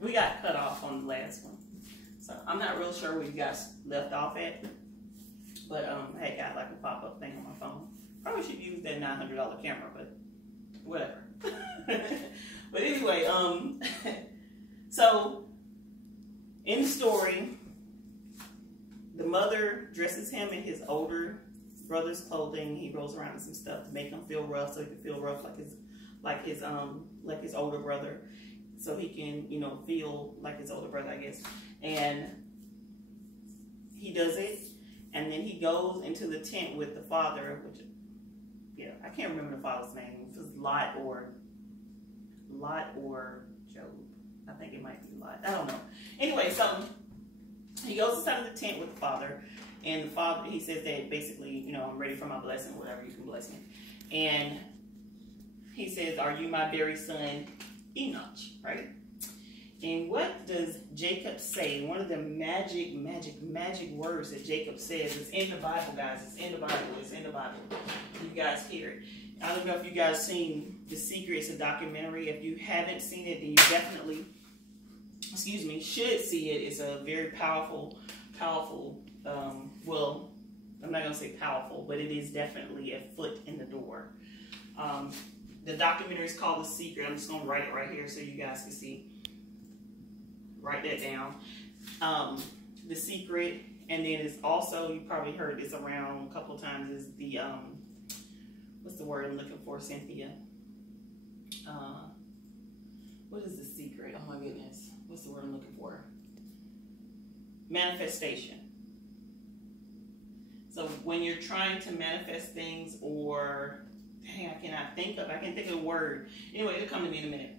we got cut off on the last one. So I'm not real sure where you guys left off at. But I had got like a pop-up thing on my phone. Probably should use that $900 camera, but whatever. But anyway, so in the story, the mother dresses him in his older brother's clothing. He rolls around in some stuff to make him feel rough, so he can feel rough like his older brother, so he can, you know, feel like his older brother, I guess. And he does it, and then he goes into the tent with the father, which, yeah, I can't remember the father's name. If it's Lot or Job. I think it might be Lot. I don't know. Anyway, so he goes inside of the tent with the father, and the father, he says that basically, you know, I'm ready for my blessing, whatever, you can bless me. And he says, are you my very son, Enoch, right? And what does Jacob say? One of the magic words that Jacob says is in the Bible, guys. It's in the Bible. It's in the Bible. You guys hear it. I don't know if you guys seen The Secret. It's a documentary. If you haven't seen it, then you definitely, should see it. It's a very powerful, well, I'm not going to say powerful, but it is definitely a foot in the door. The documentary is called The Secret. I'm just going to write it right here so you guys can see. Write that down. The Secret, and then it's also, you probably heard this around a couple of times, is the, what's the word I'm looking for, Cynthia? What is The Secret? Oh my goodness. What's the word I'm looking for? Manifestation. So when you're trying to manifest things, or, dang, I can't think of a word. Anyway, it'll come to me in a minute.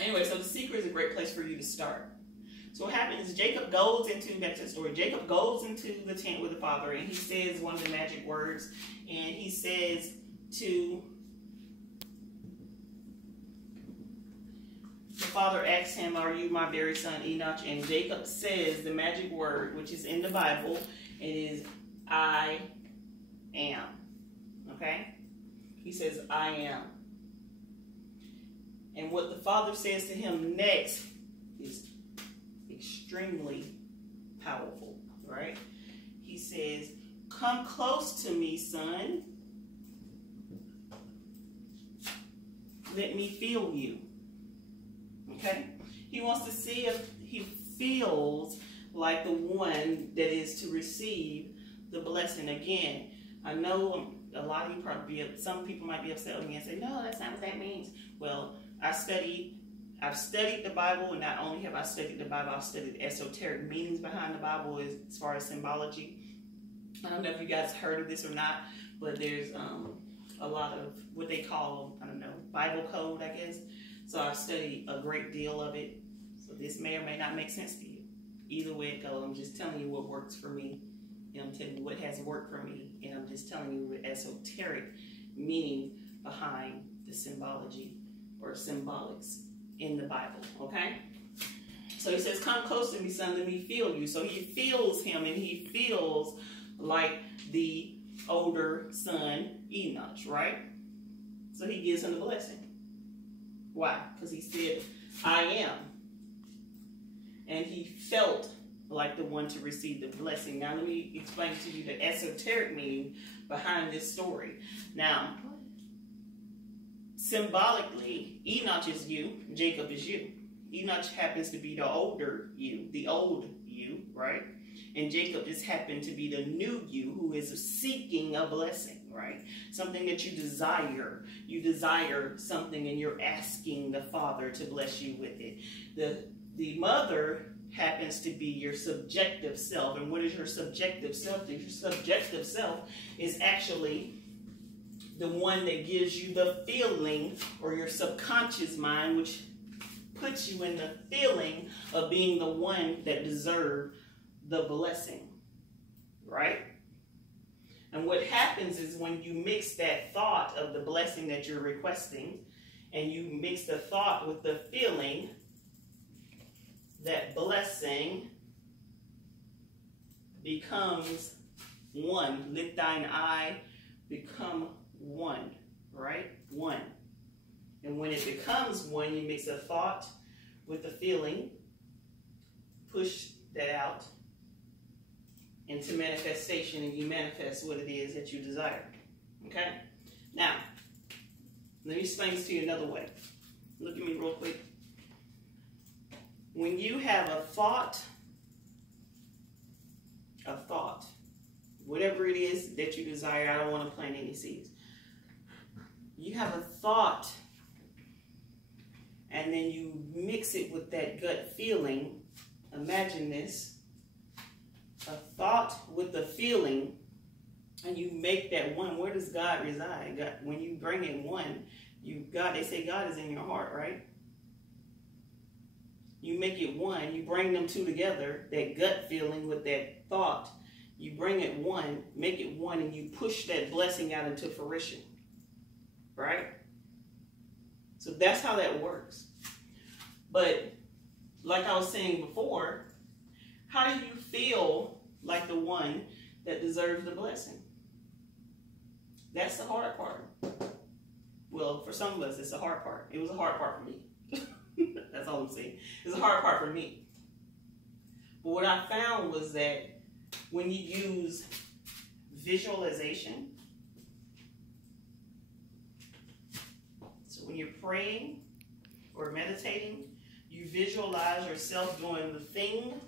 Anyway, so The Secret is a great place for you to start. So what happens is Jacob goes into, back to the story, Jacob goes into the tent with the father, and he says one of the magic words, and he says to, the father asks him, are you my very son Enoch? And Jacob says the magic word, which is in the Bible. It is, I am. Okay? He says, I am. And what the father says to him next is extremely powerful, right? He says, come close to me, son. Let me feel you. Okay? He wants to see if he feels like the one that is to receive the blessing. Again, I know a lot of you some people might be upset with me and say, no, that's not what that means. Well, I've studied the Bible, and not only have I studied the Bible, I've studied the esoteric meanings behind the Bible as far as symbology. I don't know if you guys heard of this or not, but there's a lot of what they call, I don't know, Bible code, I guess. So I've studied a great deal of it. So this may or may not make sense to you. Either way it goes, I'm just telling you what works for me. And I'm telling you what has worked for me. And I'm just telling you the esoteric meaning behind the symbology or symbolics in the Bible, okay? So he says, come close to me, son, let me feel you. So he feels him, and he feels like the older son, Enoch, right? So he gives him the blessing. Why? Because he said, I am. And he felt like the one to receive the blessing. Now let me explain to you the esoteric meaning behind this story. Now, symbolically, Enoch is you, Jacob is you. Enoch happens to be the older you, the old you, right? And Jacob just happened to be the new you who is seeking a blessing, right? Something that you desire. You desire something and you're asking the Father to bless you with it. The mother happens to be your subjective self. And what is your subjective self? Your subjective self is actually the one that gives you the feeling, or your subconscious mind, which puts you in the feeling of being the one that deserves the blessing, right? And what happens is when you mix that thought of the blessing that you're requesting, and you mix the thought with the feeling, that blessing becomes one. Let thine eye become one, right? One. And when it becomes one, you mix a thought with the feeling, push that out into manifestation, and you manifest what it is that you desire. Okay? Now, let me explain this to you another way. Look at me real quick. When you have a thought, whatever it is that you desire, I don't want to plant any seeds. You have a thought, and then you mix it with that gut feeling. Imagine this. A thought with a feeling, and you make that one. Where does God reside? God, when you bring in one, they say God is in your heart, right? You make it one. You bring them two together, that gut feeling with that thought. You bring it one, make it one, and you push that blessing out into fruition, right? So that's how that works. But like I was saying before, how do you feel like the one that deserves the blessing? That's the hard part. Well, for some of us, it's the hard part. It was a hard part for me. That's all I'm saying. It's a hard part for me. But what I found was that when you use visualization, so when you're praying or meditating, you visualize yourself doing the thing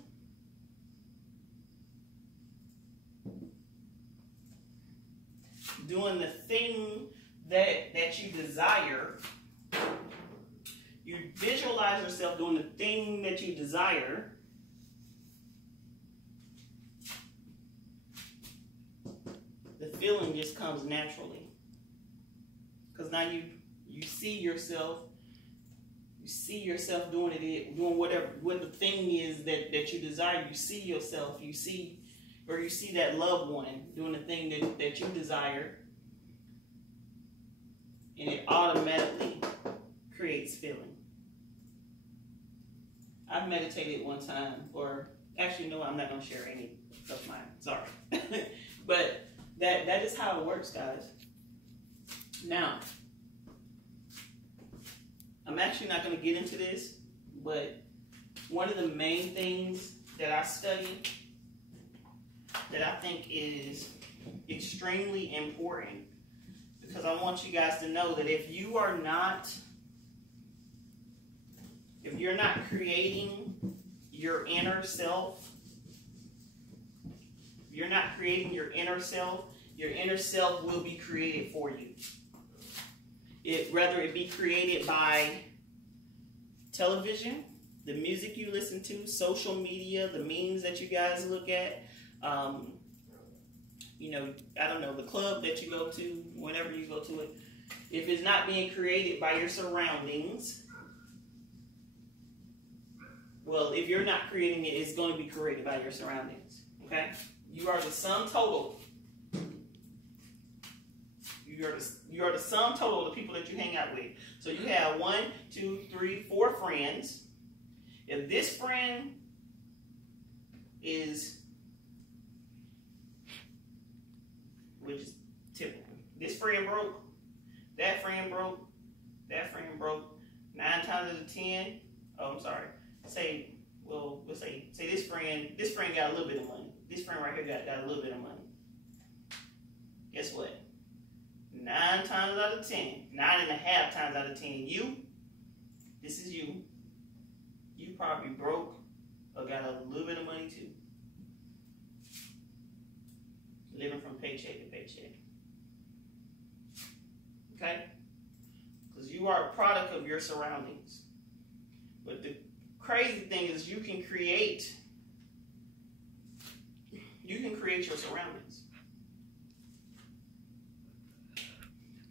that you desire. You visualize yourself doing the thing that you desire. The feeling just comes naturally. Because now you see yourself doing it, doing what the thing is that you desire. You see yourself, you see that loved one doing the thing that you desire, and it automatically creates feeling. I've meditated one time, or actually no, I'm not going to share any of mine, sorry. But that is how it works, guys. Now, I'm actually not going to get into this, but one of the main things that I study that I think is extremely important, because I want you guys to know that if you're not creating your inner self, your inner self will be created for you. Whether it be created by television, the music you listen to, social media, the memes that you guys look at, I don't know, the club that you go to, whenever you go to it. If it's not being created by your surroundings, well, if you're not creating it, it's going to be created by your surroundings. Okay? You are the sum total. You are the sum total of the people that you hang out with. So you have 1, 2, 3, 4 friends. If this friend is, which is typical, this friend broke, that friend broke, that friend broke, 9 times out of 10, oh, I'm sorry, let's say this friend got a little bit of money. This friend right here got a little bit of money. Guess what? 9 times out of 10, 9.5 times out of 10, this is you probably broke or got a little bit of money too. Living from paycheck to paycheck. Okay? Because you are a product of your surroundings. But the crazy thing is you can create your surroundings.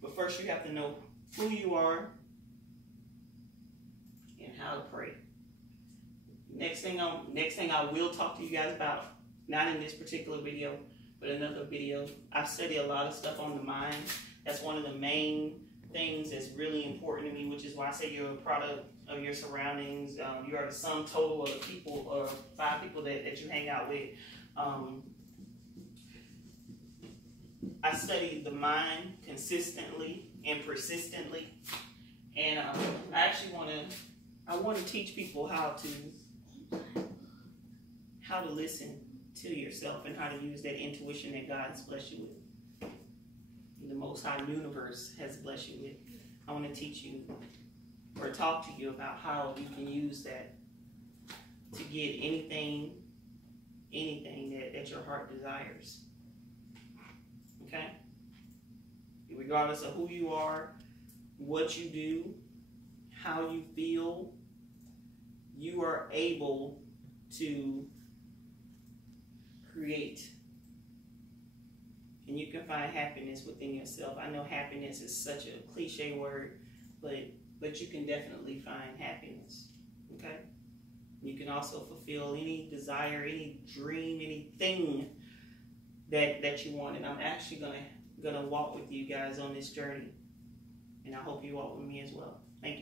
But first you have to know who you are and how to pray. Next thing I will talk to you guys about, not in this particular video, but another video. I study a lot of stuff on the mind. That's one of the main things that's really important to me, which is why I say you're a product of your surroundings. You are the sum total of the people, or 5 people that you hang out with. I study the mind consistently and persistently, and I I want to teach people how to listen to yourself and how to use that intuition that God has blessed you with. The Most High Universe has blessed you with. I want to teach you or talk to you about how you can use that to get anything that your heart desires. Okay? Regardless of who you are, what you do, how you feel, you are able to create. And you can find happiness within yourself. I know happiness is such a cliche word, but you can definitely find happiness. Okay? You can also fulfill any desire, any dream, anything that you want. And I'm actually gonna walk with you guys on this journey. And I hope you walk with me as well. Thank you.